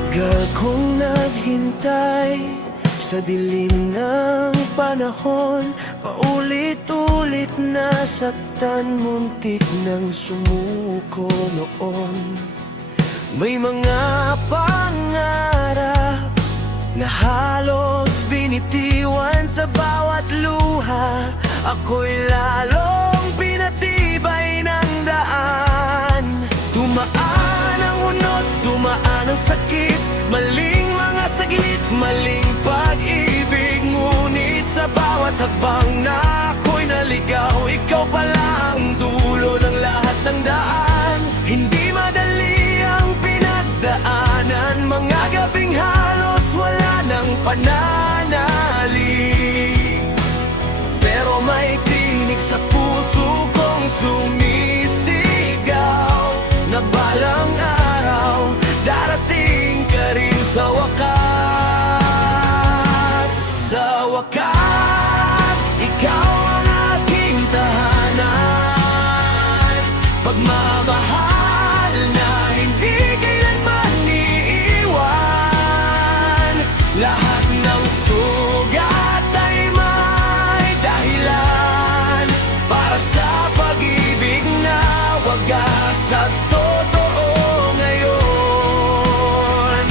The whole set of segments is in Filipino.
Tagal kong naghintay sa dilim ng panahon, paulit-ulit nasaktan, muntik nang sumuko noon. May mga pangarap na halos binitiwan sa bawat luha. Ako'y lalong pinatibay ng daan. Tumaan ang unos, tumaan ang sakit, maling mga saglit, maling pag-ibig. Ngunit sa bawat hakbang na ako'y naligaw, ikaw pala ang dulo ng lahat ng daan. Hindi madali ang pinagdaanan, mga gabing halos wala ng pananalig. Pero may tinig sa puso kong sumisigaw na balang araw darating ka rin sa wakas. Sa wakas, ikaw ang aking tahanan, pagmamahal na hindi kailanman iiwan. Lahat ng sugat ay may dahilan para sa pag-ibig na wagas at totoo ngayon.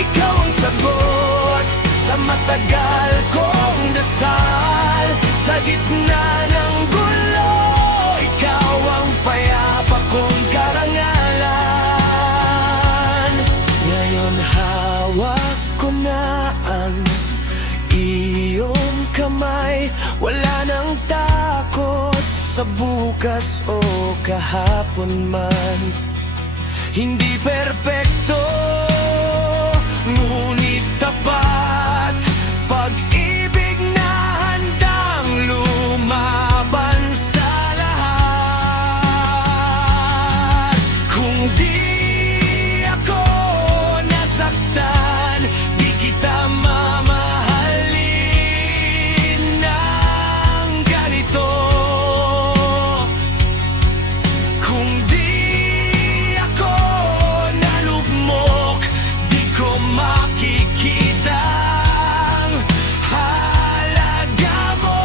Ikaw ang sagot sa matagal kong dasal, sa gitna ng gulo, ikaw ang payapa kong karangalan. Ngayon hawak ko na ang iyong kamay, wala nang takot sa bukas o kahapon man. Hindi perpekto, ngunit tapat, pag-ibig na handang lumaban sa lahat. Kung di ako nasaktan, di kita mamahalin ng ganito. Kung di ako nalugmok, di ko makikita ang halaga mo.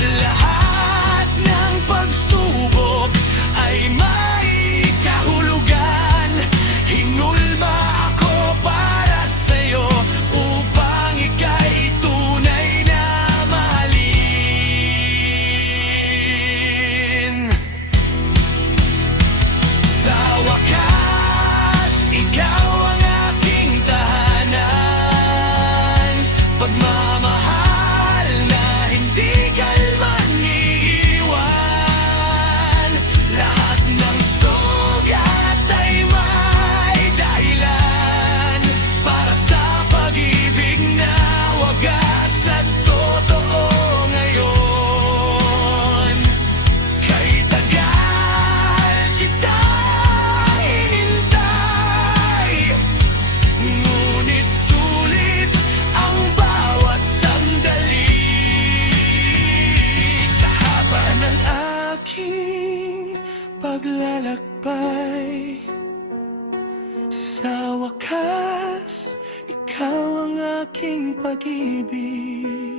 Lahat ng pagsubok ay may kahulugan. Hinulma ako para sa'yo upang ika'y tunay na mahalin. Sa wakas, ikaw ang aking tahanan, pagmamahal na hindi kalman iiwan. Lahat ng sugat ay may dahilan para sa pag-ibig na wagas at totoo ngayon. Kay tagal kitang hinintay, ngunit sulit ang bawat sandali. Sa haba ng aking paglalakbay, sa wakas, ikaw ang aking pag-ibig.